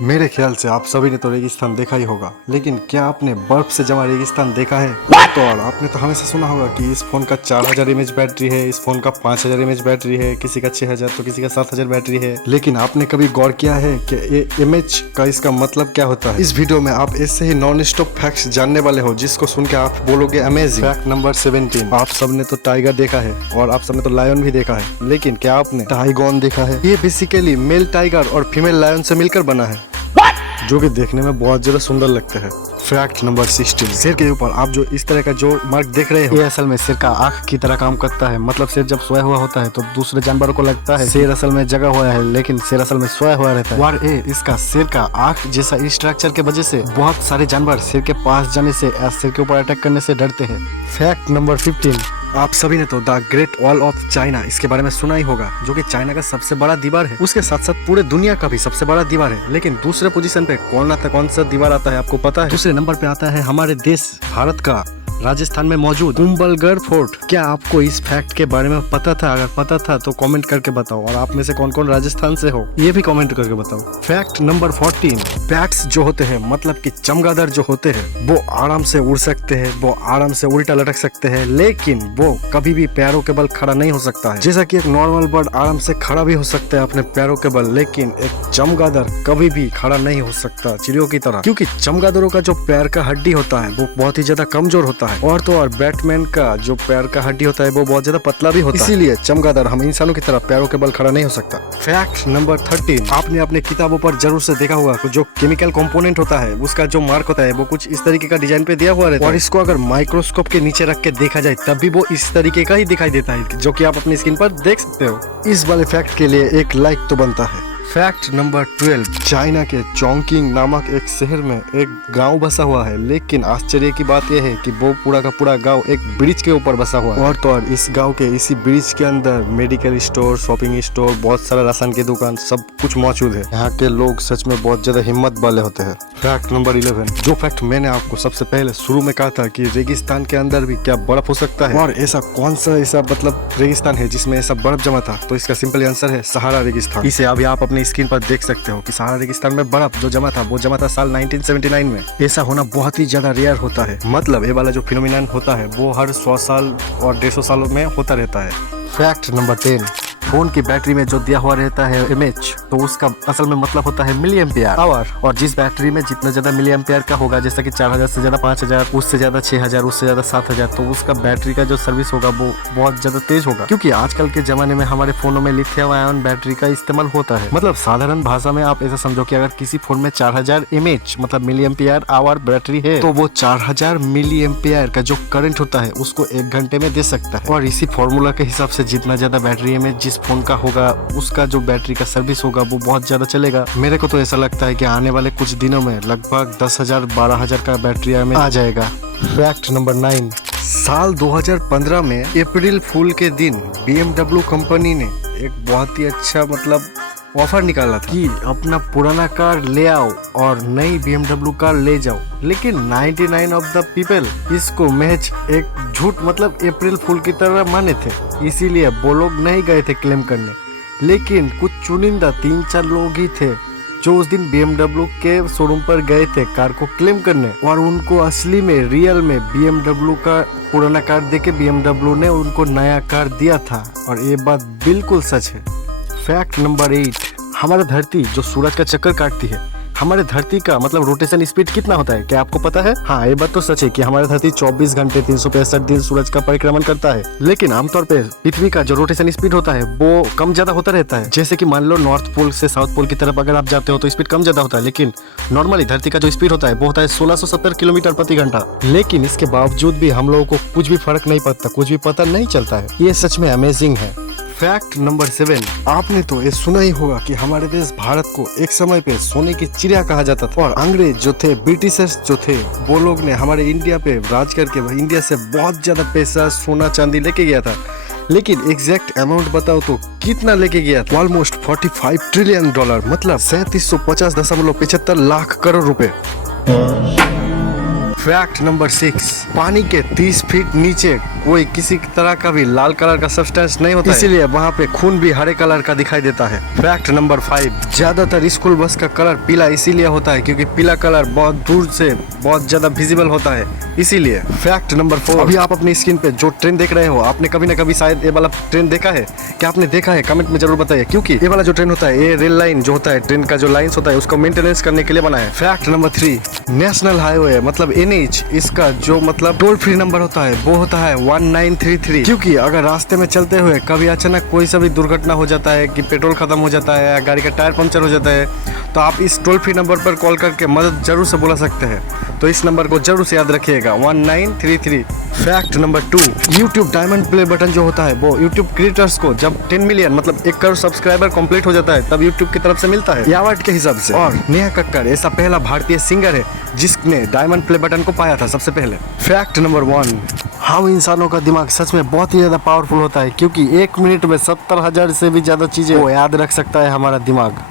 मेरे ख्याल से आप सभी ने तो रेगिस्तान देखा ही होगा, लेकिन क्या आपने बर्फ से जमा रेगिस्तान देखा है? तो और आपने तो हमेशा सुना होगा कि इस फोन का 4000 mAh बैटरी है, इस फोन का 5000 mAh बैटरी है, किसी का 6000 तो किसी का 7000 बैटरी है। लेकिन आपने कभी गौर किया है कि ये mAh का इसका मतलब क्या होता है? इस वीडियो में आप ऐसे ही नॉन स्टॉप फैक्ट्स जानने वाले हो जिसको सुन के आप बोलोगे अमेजिंग। फैक्ट नंबर 17, आप सबने तो टाइगर देखा है और आप सबने तो लायन भी देखा है, लेकिन क्या आपने टाइगॉन देखा है? ये बेसिकली मेल टाइगर और फीमेल लायन से मिलकर बना है, जो कि देखने में बहुत ज्यादा सुंदर लगते हैं। फैक्ट नंबर 16, शेर के ऊपर आप जो इस तरह का जो मार्क देख रहे हो, ये असल में शेर का आंख की तरह काम करता है। मतलब शेर जब सोया हुआ होता है तो दूसरे जानवरों को लगता है शेर असल में जगा हुआ है, लेकिन शेर असल में सोया हुआ रहता है। और इसका शेर का आंख जैसा स्ट्रक्चर के वजह से बहुत सारे जानवर शेर के पास जाने से या शेर के ऊपर अटैक करने से डरते हैं। फैक्ट नंबर 15, आप सभी ने तो the great wall of China इसके बारे में सुना ही होगा, जो कि चाइना का सबसे बड़ा दीवार है। उसके साथ साथ पूरे दुनिया का भी सबसे बड़ा दीवार है। लेकिन दूसरे पोजीशन पे कौन सा दीवार आता है आपको पता है? दूसरे नंबर पे आता है हमारे देश भारत का राजस्थान में मौजूद कुंभलगढ़ फोर्ट। क्या आपको इस फैक्ट के बारे में पता था? अगर पता था तो कमेंट करके बताओ, और आप में से कौन कौन राजस्थान से हो ये भी कमेंट करके बताओ। फैक्ट नंबर 14, बैट्स जो होते हैं मतलब कि चमगादड़ जो होते हैं वो आराम से उड़ सकते हैं, वो आराम से उल्टा लटक सकते हैं, लेकिन वो कभी भी पैरों के बल खड़ा नहीं हो सकता है। जैसा कि एक नॉर्मल बर्ड आराम से खड़ा भी हो सकता है अपने पैरों के बल, लेकिन एक चमगादड़ कभी भी खड़ा नहीं हो सकता चिड़ियों की तरह, क्योंकि चमगादड़ों का जो पैर का हड्डी होता है वो बहुत ही ज्यादा कमजोर होता है। और तो और बैटमैन का जो पैर का हड्डी होता है वो बहुत ज्यादा पतला भी होता है, इसीलिए चमगादड़ हम इंसानों की तरह पैरों के बल खड़ा नहीं हो सकता। फैक्ट नंबर 13, आपने अपने किताबों पर जरूर से देखा होगा जो केमिकल कंपोनेंट होता है उसका जो मार्क होता है वो कुछ इस तरीके का डिजाइन पे दिया हुआ रहता है, और इसको अगर माइक्रोस्कोप के नीचे रख के देखा जाए तब भी वो इस तरीके का ही दिखाई देता है, जो कि आप अपनी स्क्रीन पर देख सकते हो। इस वाले फैक्ट के लिए एक लाइक तो बनता है। फैक्ट नंबर 12, चाइना के चोंगकिंग नामक एक शहर में एक गांव बसा हुआ है, लेकिन आश्चर्य की बात यह है कि वो पूरा का पूरा गांव एक ब्रिज के ऊपर बसा हुआ है। और तो और इस गांव के इसी ब्रिज के अंदर मेडिकल स्टोर, शॉपिंग स्टोर, बहुत सारा राशन की दुकान सब कुछ मौजूद है। यहाँ के लोग सच में बहुत ज्यादा हिम्मत वाले होते हैं। फैक्ट नंबर 11, जो फैक्ट मैंने आपको सबसे पहले शुरू में कहा था कि रेगिस्तान के अंदर भी क्या बर्फ हो सकता है, और ऐसा कौन सा ऐसा मतलब रेगिस्तान है जिसमें ऐसा बर्फ जमा था, तो इसका सिंपल आंसर है सहारा रेगिस्तान। इसे अभी आप अपने स्क्रीन पर देख सकते हो कि सहारा रेगिस्तान में बर्फ जो जमा था वो जमा था साल 1979 में। ऐसा होना बहुत ही ज्यादा रेयर होता है, मतलब ये वाला जो फिनोमिनन होता है वो हर 100 साल और 150 सालों में होता रहता है। फैक्ट नंबर 10, फोन की बैटरी में जो दिया हुआ रहता है mAh, तो उसका असल में मतलब होता है मिली एम्पियर आवर, और जिस बैटरी में जितना ज्यादा मिली एम्पियर का होगा, जैसा कि 4000 से ज्यादा 5000, उससे ज्यादा 6000, उससे ज्यादा 7000, तो उसका बैटरी का जो सर्विस होगा वो बहुत ज्यादा तेज होगा। क्योंकि आजकल के जमाने में हमारे फोनों में लिथियम आयन बैटरी का इस्तेमाल होता है। मतलब साधारण भाषा में आप ऐसा समझो कि अगर किसी फोन में 4000 mAh मतलब मिली एम्पियर आवर बैटरी है, तो वो 4000 मिली एम्पियर का जो करंट होता है उसको 1 घंटे में दे सकता है। और इसी फॉर्मूला के हिसाब से जितना ज्यादा बैटरी में जिस फोन का होगा उसका जो बैटरी का सर्विस होगा वो बहुत ज्यादा चलेगा। मेरे को तो ऐसा लगता है कि आने वाले कुछ दिनों में लगभग 10,000 12,000 का बैटरी में आ जाएगा। फैक्ट नंबर 9, साल 2015 में अप्रैल फूल के दिन BMW कंपनी ने एक बहुत ही अच्छा मतलब ऑफर निकाला था कि अपना पुराना कार ले आओ और नई BMW कार ले जाओ, लेकिन 99 ऑफ द पीपल इसको महज एक झूठ मतलब अप्रैल फूल की तरह माने थे, इसीलिए वो लोग नहीं गए थे क्लेम करने। लेकिन कुछ चुनिंदा 3-4 लोग ही थे जो उस दिन BMW के शोरूम पर गए थे कार को क्लेम करने, और उनको असली में रियल में BMW का पुराना कार देके BMW ने उनको नया कार दिया था, और ये बात बिल्कुल सच है। फैक्ट नंबर 8, हमारा धरती जो सूरज का चक्कर काटती है, हमारे धरती का मतलब रोटेशन स्पीड कितना होता है, क्या आपको पता है? हाँ, ये बात तो सच है कि हमारी धरती 24 घंटे 365 दिन सूरज का परिक्रमण करता है, लेकिन आमतौर पे पृथ्वी का जो रोटेशन स्पीड होता है वो कम ज्यादा होता रहता है। जैसे कि मान लो नॉर्थ पोल से साउथ पोल की तरफ अगर आप जाते हो तो स्पीड कम ज्यादा होता है, लेकिन नॉर्मली धरती का जो स्पीड होता है वो होता है 1670 किलोमीटर प्रति घंटा। लेकिन इसके बावजूद भी हम लोगों को कुछ भी फर्क नहीं पड़ता, कुछ भी पता नहीं चलता है। ये सच में अमेजिंग है। फैक्ट नंबर 7, आपने तो ये सुना ही होगा कि हमारे देश भारत को एक समय पे सोने की चिड़िया कहा जाता था, और अंग्रेज जो थे, ब्रिटिशर्स जो थे, वो लोग ने हमारे इंडिया पे राज करके इंडिया से बहुत ज्यादा पैसा सोना चांदी लेके गया था। लेकिन एग्जैक्ट अमाउंट बताओ तो कितना लेके गया था? ऑलमोस्ट 45 ट्रिलियन डॉलर, मतलब 3750.75 लाख करोड़ रुपए। फैक्ट नंबर 6, पानी के 30 फीट नीचे कोई किसी तरह का भी लाल कलर का सब्सटेंस नहीं होता, इसीलिए वहाँ पे खून भी हरे कलर का दिखाई देता है। फैक्ट नंबर 5, ज्यादातर स्कूल बस का कलर पीला इसीलिए होता है क्योंकि पीला कलर बहुत दूर से बहुत ज्यादा विजिबल होता है, इसीलिए। फैक्ट नंबर 4, अभी आप अपनी स्क्रीन पे जो ट्रेन देख रहे हो, आपने कभी ना कभी शायद ये वाला ट्रेन देखा है। क्या आपने देखा है? कमेंट में जरूर बताइए, क्योंकि ये वाला जो ट्रेन होता है, ये रेल लाइन जो होता है, ट्रेन का जो लाइंस होता है, उसको मेंटेनेंस करने के लिए बना है। फैक्ट नंबर 3, नेशनल हाईवे मतलब NH, इसका जो मतलब टोल फ्री नंबर होता है वो होता है 1933, क्योंकि अगर रास्ते में चलते हुए कभी अचानक कोई सा भी दुर्घटना हो जाता है कि पेट्रोल खत्म हो जाता है या गाड़ी का टायर पंचर हो जाता है, तो आप इस टोल फ्री नंबर पर कॉल करके मदद जरूर से बुला सकते हैं। तो इस नंबर को जरूर से याद रखिएगा, 1933। Fact number 2, YouTube diamond play button जो होता है वो YouTube क्रिएटर्स को जब 10 मिलियन मतलब 1 करोड़ सब्सक्राइबर कंप्लीट हो जाता है तब YouTube की तरफ से मिलता है, ये अवार्ड के हिसाब से। और नेहा कक्कड़ ऐसा पहला भारतीय सिंगर है जिसने डायमंड प्ले बटन को पाया था सबसे पहले। फैक्ट नंबर 1, हम इंसानों का दिमाग सच में बहुत ही ज़्यादा पावरफुल होता है, क्योंकि 1 मिनट में 70,000 से भी ज़्यादा चीज़ें वो याद रख सकता है हमारा दिमाग।